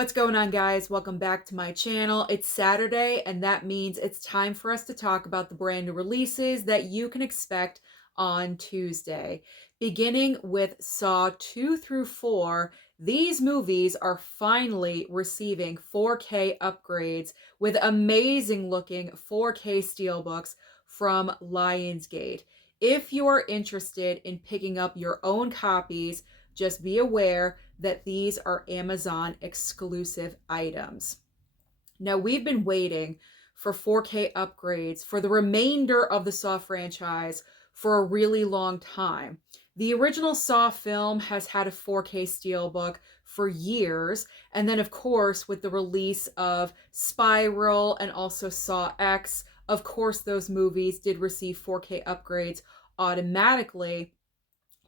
What's going on, guys? Welcome back to my channel. It's Saturday, and that means it's time for us to talk about the brand new releases that you can expect on Tuesday. Beginning with Saw 2 through 4, these movies are finally receiving 4K upgrades with amazing looking 4K steelbooks from Lionsgate. If you are interested in picking up your own copies, just be aware that these are Amazon exclusive items. Now, we've been waiting for 4K upgrades for the remainder of the Saw franchise for a really long time. The original Saw film has had a 4K steelbook for years, and then, of course, with the release of Spiral and also Saw X, of course, those movies did receive 4K upgrades automatically.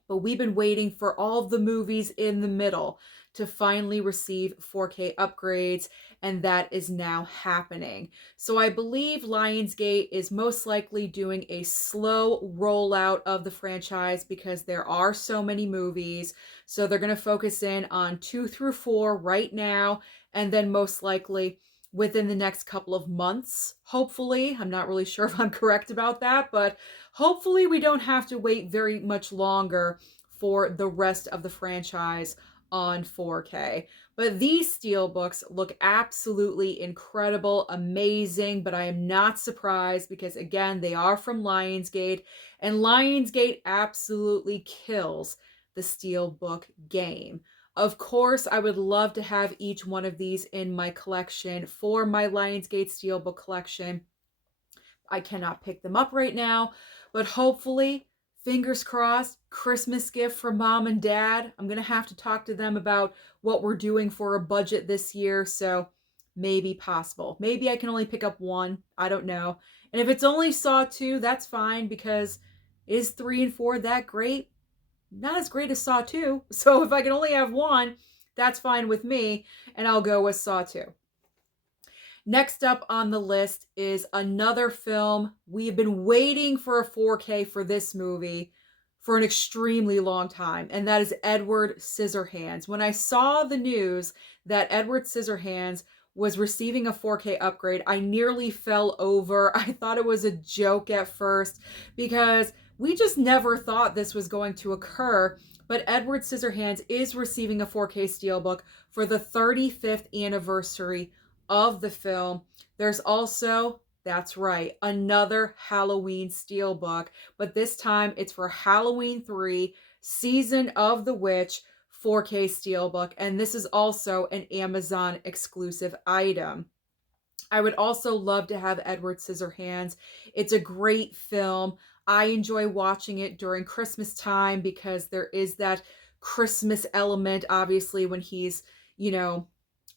But we've been waiting for all of the movies in the middle to finally receive 4K upgrades, and that is now happening. So I believe Lionsgate is most likely doing a slow rollout of the franchise because there are so many movies. So they're going to focus in on 2 through 4 right now, and then most likely within the next couple of months, hopefully. I'm not really sure if I'm correct about that, but hopefully we don't have to wait very much longer for the rest of the franchise on 4K. But these steelbooks look absolutely incredible, amazing, but I am not surprised because, again, they are from Lionsgate, and Lionsgate absolutely kills the steelbook game. Of course, I would love to have each one of these in my collection for my Lionsgate Steelbook collection. I cannot pick them up right now, but hopefully, fingers crossed, Christmas gift for mom and dad. I'm going to have to talk to them about what we're doing for a budget this year, so maybe possible. Maybe I can only pick up one. I don't know. And if it's only Saw 2, that's fine because is 3 and 4 that great? Not as great as Saw 2. So if I can only have one, that's fine with me, and I'll go with Saw 2. Next up on the list is another film. We've been waiting for a 4K for this movie for an extremely long time, and that is Edward Scissorhands. When I saw the news that Edward Scissorhands was receiving a 4K upgrade, I nearly fell over. I thought it was a joke at first because we just never thought this was going to occur. But Edward Scissorhands is receiving a 4K steelbook for the 35th anniversary of the film. There's also, that's right, another Halloween steelbook, but this time it's for Halloween 3, Season of the Witch 4K steelbook, and this is also an Amazon exclusive item. I would also love to have Edward Scissorhands. It's a great film. I enjoy watching it during Christmas time because there is that Christmas element, obviously, when he's,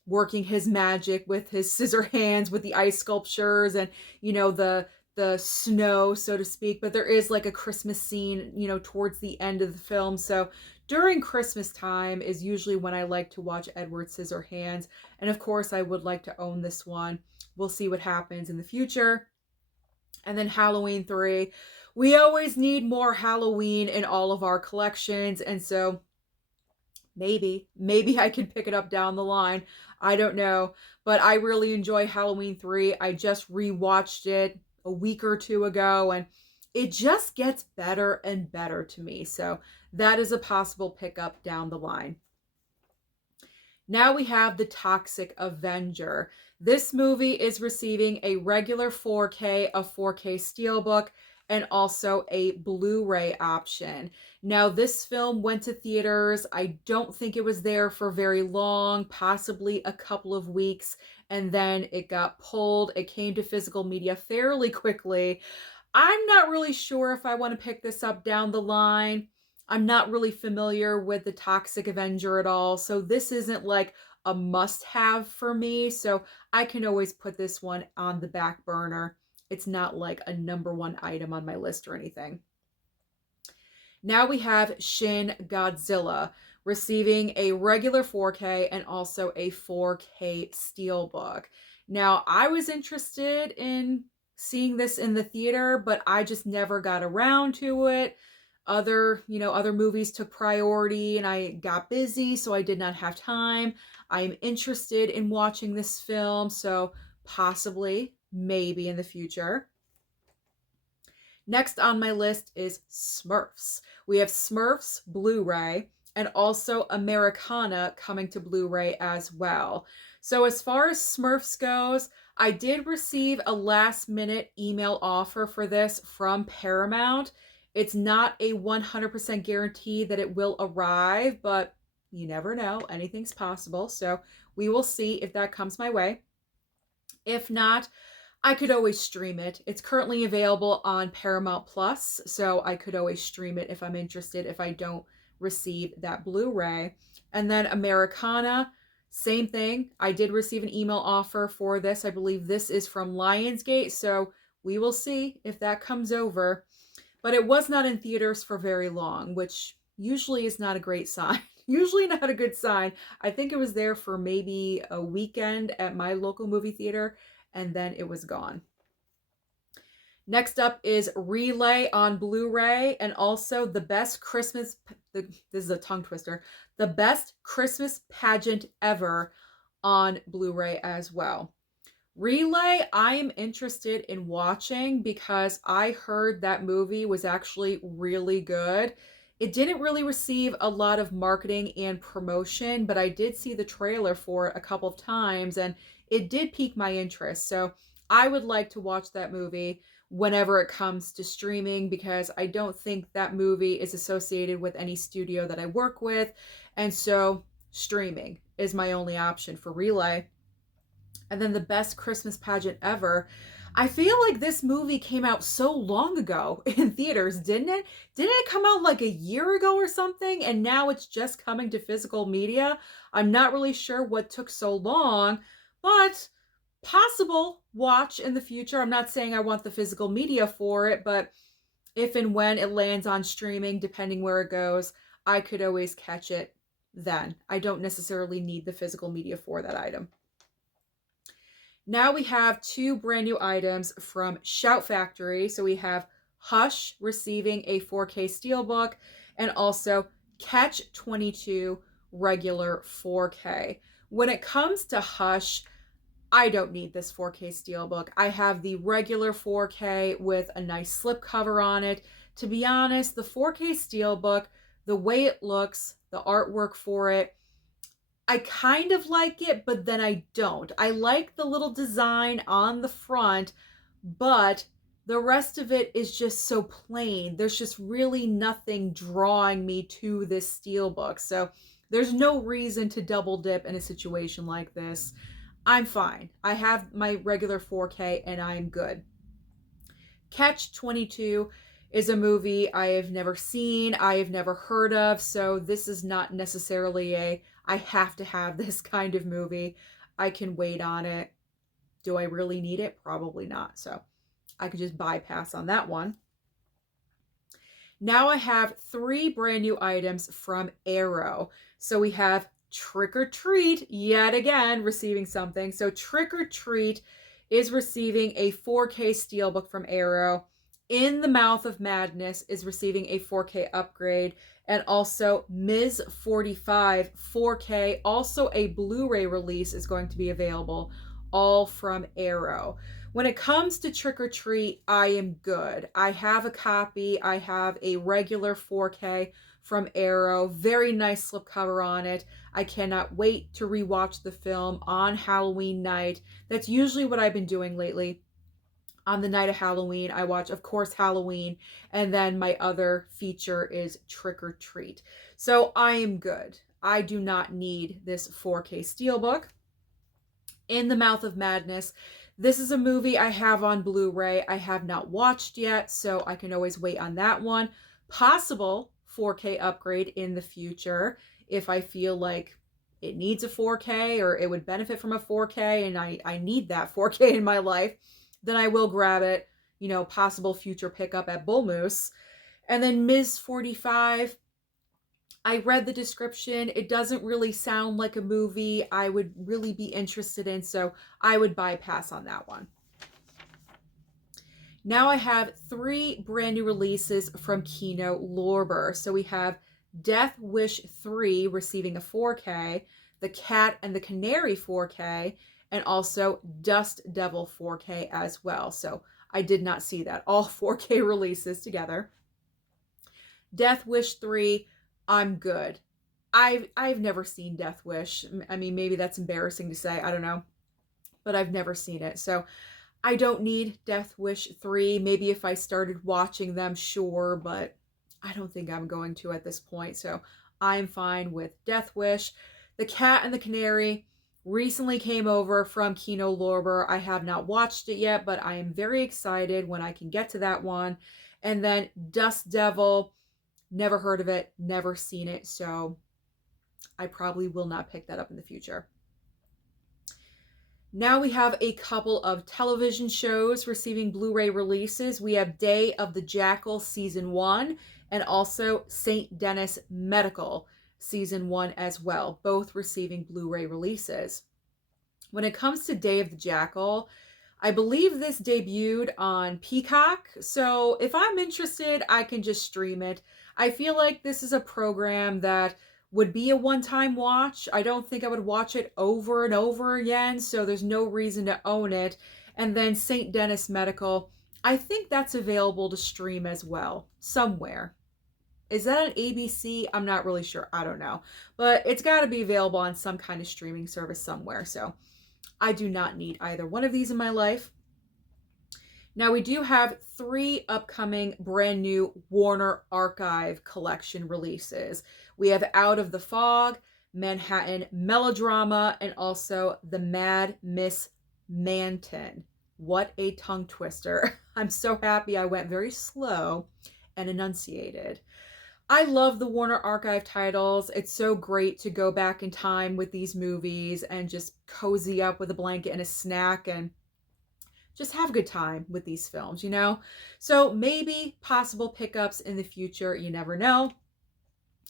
working his magic with his scissor hands with the ice sculptures and the snow, so to speak. But there is like a Christmas scene towards the end of the film. So during Christmas time is usually when I like to watch Edward Scissorhands, and of course I would like to own this one. We'll see what happens in the future. And then Halloween 3, we always need more Halloween in all of our collections, and so maybe I can pick it up down the line. I don't know. But I really enjoy Halloween 3. I just rewatched it a week or two ago, and it just gets better and better to me. So that is a possible pickup down the line. Now we have the Toxic Avenger. This movie is receiving a regular 4K, a 4K steelbook, and also a Blu-ray option. Now, this film went to theaters. I don't think it was there for very long, possibly a couple of weeks, and then it got pulled. It came to physical media fairly quickly. I'm not really sure if I want to pick this up down the line. I'm not really familiar with the Toxic Avenger at all, so this isn't like a must-have for me, so I can always put this one on the back burner. It's not like a #1 item on my list or anything. Now we have Shin Godzilla receiving a regular 4K and also a 4K steelbook. Now, I was interested in seeing this in the theater, but I just never got around to it. other movies took priority and I got busy, so I did not have time. I'm interested in watching this film, so possibly, maybe in the future. Next on my list is Smurfs. We have Smurfs Blu-ray and also Americana coming to Blu-ray as well. So as far as Smurfs goes, I did receive a last minute email offer for this from Paramount. It's not a 100% guarantee that it will arrive, but you never know. Anything's possible. So we will see if that comes my way. If not, I could always stream it. It's currently available on Paramount Plus, so I could always stream it if I'm interested if I don't receive that Blu-ray. And then Americana, same thing. I did receive an email offer for this. I believe this is from Lionsgate, so we will see if that comes over. But it was not in theaters for very long, which usually is not a great sign. Usually not a good sign. I think it was there for maybe a weekend at my local movie theater, and then it was gone. Next up is Relay on Blu-ray, and also the best Christmas, this is a tongue twister, the best Christmas pageant ever on Blu-ray as well. Relay, I am interested in watching because I heard that movie was actually really good. It didn't really receive a lot of marketing and promotion, but I did see the trailer for it a couple of times and it did pique my interest. So I would like to watch that movie whenever it comes to streaming because I don't think that movie is associated with any studio that I work with. And so streaming is my only option for Relay. And then the best Christmas pageant ever. I feel like this movie came out so long ago in theaters, didn't it? Didn't it come out like a year ago or something? And now it's just coming to physical media. I'm not really sure what took so long, but possible watch in the future. I'm not saying I want the physical media for it, but if and when it lands on streaming, depending where it goes, I could always catch it then. I don't necessarily need the physical media for that item. Now we have two brand new items from Shout Factory. So we have Hush receiving a 4K Steelbook and also Catch 22 regular 4K. When it comes to Hush, I don't need this 4K Steelbook. I have the regular 4K with a nice slipcover on it. To be honest, the 4K Steelbook, the way it looks, the artwork for it, I kind of like it, but then I don't. I like the little design on the front, but the rest of it is just so plain. There's just really nothing drawing me to this Steelbook. So there's no reason to double dip in a situation like this. I'm fine. I have my regular 4K and I'm good. Catch 22 is a movie I have never seen, I have never heard of, so this is not necessarily a I have to have this kind of movie. I can wait on it. Do I really need it? Probably not. So I could just bypass on that one. Now I have three brand new items from Arrow. So we have Trick or Treat, yet again, receiving something. So Trick or Treat is receiving a 4K Steelbook from Arrow. In the Mouth of Madness is receiving a 4K upgrade. And also Ms. 45 4K, also a Blu-ray release is going to be available, all from Arrow. When it comes to Trick or Treat, I am good. I have a copy. I have a regular 4K from Arrow. Very nice slipcover on it. I cannot wait to rewatch the film on Halloween night. That's usually what I've been doing lately. On the night of Halloween, I watch, of course, Halloween, and then my other feature is Trick or Treat. So I am good. I do not need this 4K Steelbook. In the Mouth of Madness, this is a movie I have on Blu-ray. I have not watched yet, so I can always wait on that one. Possible 4K upgrade in the future if I feel like it needs a 4K or it would benefit from a 4K and I need that 4K in my life. Then I will grab it, possible future pickup at Bull Moose. And then Ms. 45, I read the description. It doesn't really sound like a movie I would really be interested in, so I would bypass on that one. Now I have 3 brand new releases from Kino Lorber. So we have Death Wish 3 receiving a 4K, The Cat and the Canary 4K, and also Dust Devil 4K as well. So I did not see that. All 4K releases together. Death Wish 3, I'm good. I've never seen Death Wish. I mean, maybe that's embarrassing to say. I don't know. But I've never seen it. So I don't need Death Wish 3. Maybe if I started watching them, sure, but I don't think I'm going to at this point. So I'm fine with Death Wish. The Cat and the Canary recently came over from Kino Lorber. I have not watched it yet, but I am very excited when I can get to that one. And then Dust Devil, never heard of it, never seen it, so I probably will not pick that up in the future. Now we have a couple of television shows receiving Blu-ray releases. We have Day of the Jackal Season 1 and also St. Denis Medical Season 1 as well, both receiving Blu-ray releases. When it comes to Day of the Jackal, I believe this debuted on Peacock, so if I'm interested, I can just stream it. I feel like this is a program that would be a one-time watch. I don't think I would watch it over and over again, so there's no reason to own it. And then St. Denis Medical, I think that's available to stream as well, somewhere. Is that an ABC? I'm not really sure. I don't know. But it's got to be available on some kind of streaming service somewhere, so I do not need either one of these in my life. Now we do have 3 upcoming brand new Warner Archive collection releases. We have Out of the Fog, Manhattan Melodrama, and also the Mad Miss Manton. What a tongue twister. I'm so happy I went very slow and enunciated. I love the Warner Archive titles. It's so great to go back in time with these movies and just cozy up with a blanket and a snack and just have a good time with these films, you know? So maybe possible pickups in the future, you never know.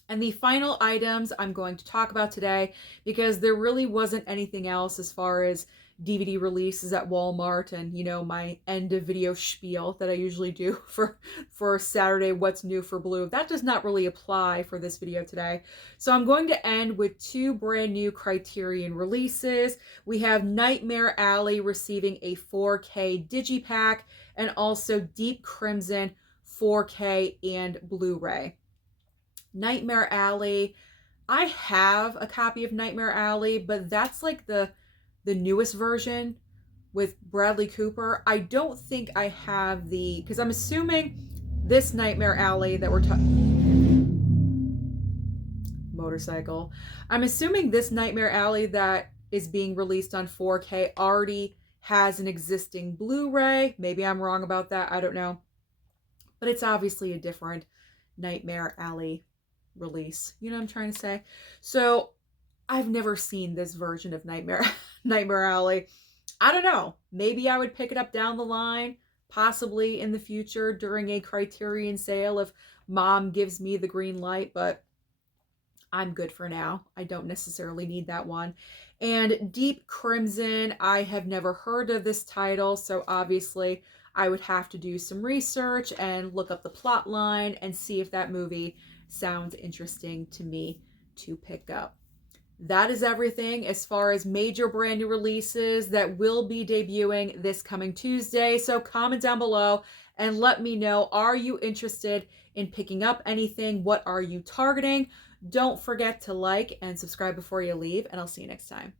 And the final items I'm going to talk about today, because there really wasn't anything else as far as DVD releases at Walmart and, you know, my end of video spiel that I usually do for Saturday, what's new for Blue. That does not really apply for this video today. So I'm going to end with 2 brand new Criterion releases. We have Nightmare Alley receiving a 4K digipack and also Deep Crimson 4K and Blu-ray. Nightmare Alley, I have a copy of Nightmare Alley, but that's like the newest version with Bradley Cooper. I don't think I have because I'm assuming this Nightmare Alley that we're talking, motorcycle. I'm assuming this Nightmare Alley that is being released on 4K already has an existing Blu-ray. Maybe I'm wrong about that, I don't know. But it's obviously a different Nightmare Alley release. You know what I'm trying to say? So I've never seen this version of Nightmare Alley. I don't know. Maybe I would pick it up down the line, possibly in the future during a Criterion sale if Mom gives me the green light, but I'm good for now. I don't necessarily need that one. And Deep Crimson, I have never heard of this title, so obviously I would have to do some research and look up the plot line and see if that movie sounds interesting to me to pick up. That is everything as far as major brand new releases that will be debuting this coming Tuesday. So comment down below and let me know, are you interested in picking up anything? What are you targeting? Don't forget to like and subscribe before you leave, and I'll see you next time.